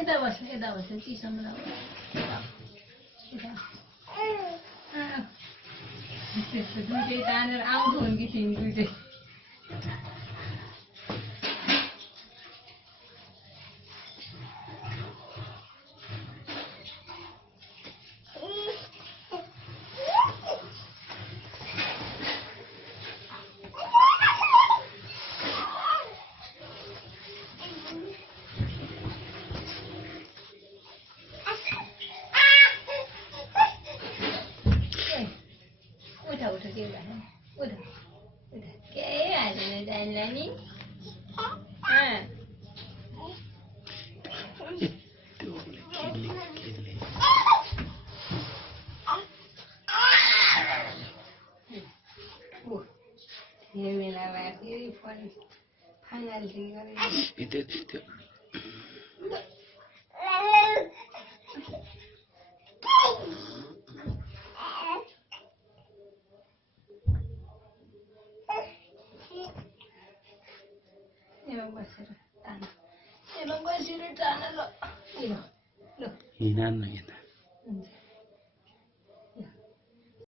यता बस चिसो बनाऊ त्यस्तो दुइटै तानेर आउँदो हुन् कि तिमी दुइटै उठ के उठ के हालेन जान्ला नि मेला भयो फेरि फाइनल बसेर तान ल